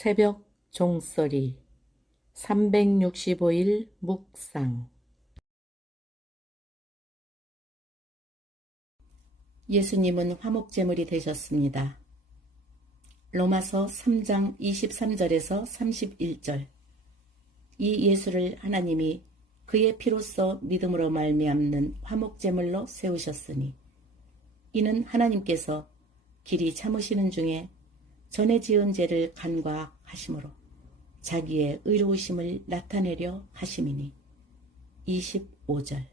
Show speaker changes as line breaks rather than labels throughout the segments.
새벽 종소리. 365일 묵상. 예수님은 화목제물이 되셨습니다. 로마서 3장 23절에서 31절. 이 예수를 하나님이 그의 피로써 믿음으로 말미암는 화목제물로 세우셨으니 이는 하나님께서 길이 참으시는 중에 전에 지은 죄를 간과하심으로 자기의 의로우심을 나타내려 하심이니 25절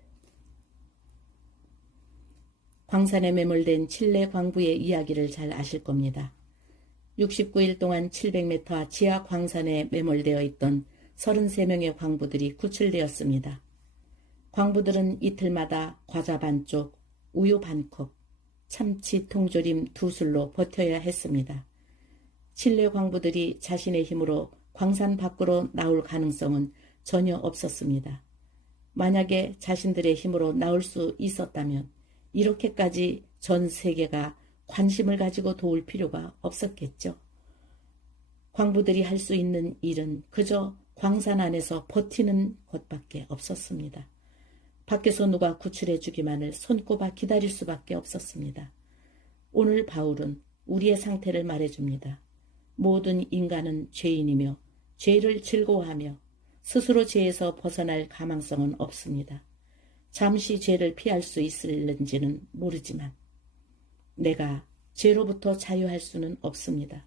광산에 매몰된 칠레 광부의 이야기를 잘 아실 겁니다. 69일 동안 700m 지하 광산에 매몰되어 있던 33명의 광부들이 구출되었습니다. 광부들은 이틀마다 과자 반쪽, 우유 반컵, 참치 통조림 두 술로 버텨야 했습니다. 칠레 광부들이 자신의 힘으로 광산 밖으로 나올 가능성은 전혀 없었습니다. 만약에 자신들의 힘으로 나올 수 있었다면 이렇게까지 전 세계가 관심을 가지고 도울 필요가 없었겠죠. 광부들이 할 수 있는 일은 그저 광산 안에서 버티는 것밖에 없었습니다. 밖에서 누가 구출해 주기만을 손꼽아 기다릴 수밖에 없었습니다. 오늘 바울은 우리의 상태를 말해줍니다. 모든 인간은 죄인이며 죄를 즐거워하며 스스로 죄에서 벗어날 가망성은 없습니다. 잠시 죄를 피할 수 있을는지는 모르지만 내가 죄로부터 자유할 수는 없습니다.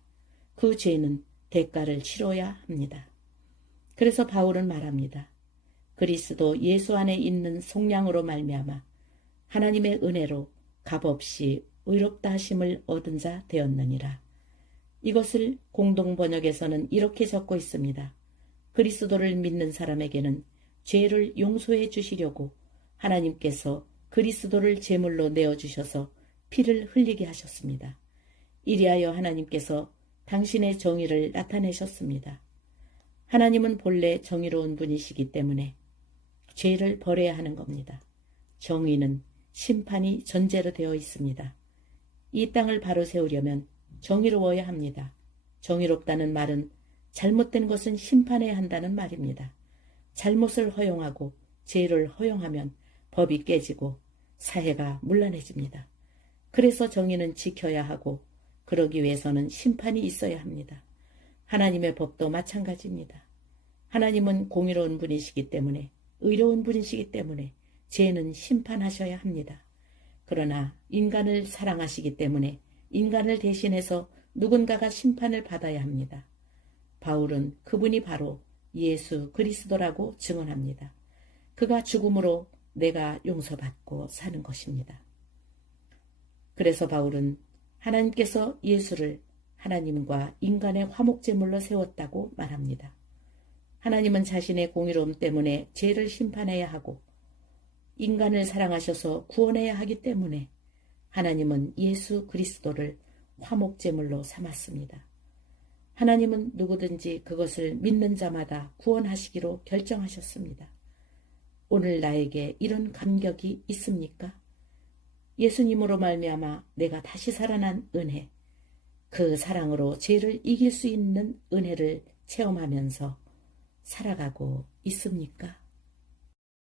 그 죄는 대가를 치러야 합니다. 그래서 바울은 말합니다. 그리스도 예수 안에 있는 속량으로 말미암아 하나님의 은혜로 값없이 의롭다 하심을 얻은 자 되었느니라. 이것을 공동 번역에서는 이렇게 적고 있습니다. 그리스도를 믿는 사람에게는 죄를 용서해 주시려고 하나님께서 그리스도를 제물로 내어 주셔서 피를 흘리게 하셨습니다. 이리하여 하나님께서 당신의 정의를 나타내셨습니다. 하나님은 본래 정의로운 분이시기 때문에 죄를 벌해야 하는 겁니다. 정의는 심판이 전제로 되어 있습니다. 이 땅을 바로 세우려면 정의로워야 합니다. 정의롭다는 말은 잘못된 것은 심판해야 한다는 말입니다. 잘못을 허용하고 죄를 허용하면 법이 깨지고 사회가 문란해집니다. 그래서 정의는 지켜야 하고 그러기 위해서는 심판이 있어야 합니다. 하나님의 법도 마찬가지입니다. 하나님은 공의로운 분이시기 때문에 의로운 분이시기 때문에 죄는 심판하셔야 합니다. 그러나 인간을 사랑하시기 때문에 인간을 대신해서 누군가가 심판을 받아야 합니다. 바울은 그분이 바로 예수 그리스도라고 증언합니다. 그가 죽음으로 내가 용서받고 사는 것입니다. 그래서 바울은 하나님께서 예수를 하나님과 인간의 화목제물로 세웠다고 말합니다. 하나님은 자신의 공의로움 때문에 죄를 심판해야 하고 인간을 사랑하셔서 구원해야 하기 때문에 하나님은 예수 그리스도를 화목제물로 삼았습니다. 하나님은 누구든지 그것을 믿는 자마다 구원하시기로 결정하셨습니다. 오늘 나에게 이런 감격이 있습니까? 예수님으로 말미암아 내가 다시 살아난 은혜, 그 사랑으로 죄를 이길 수 있는 은혜를 체험하면서 살아가고 있습니까?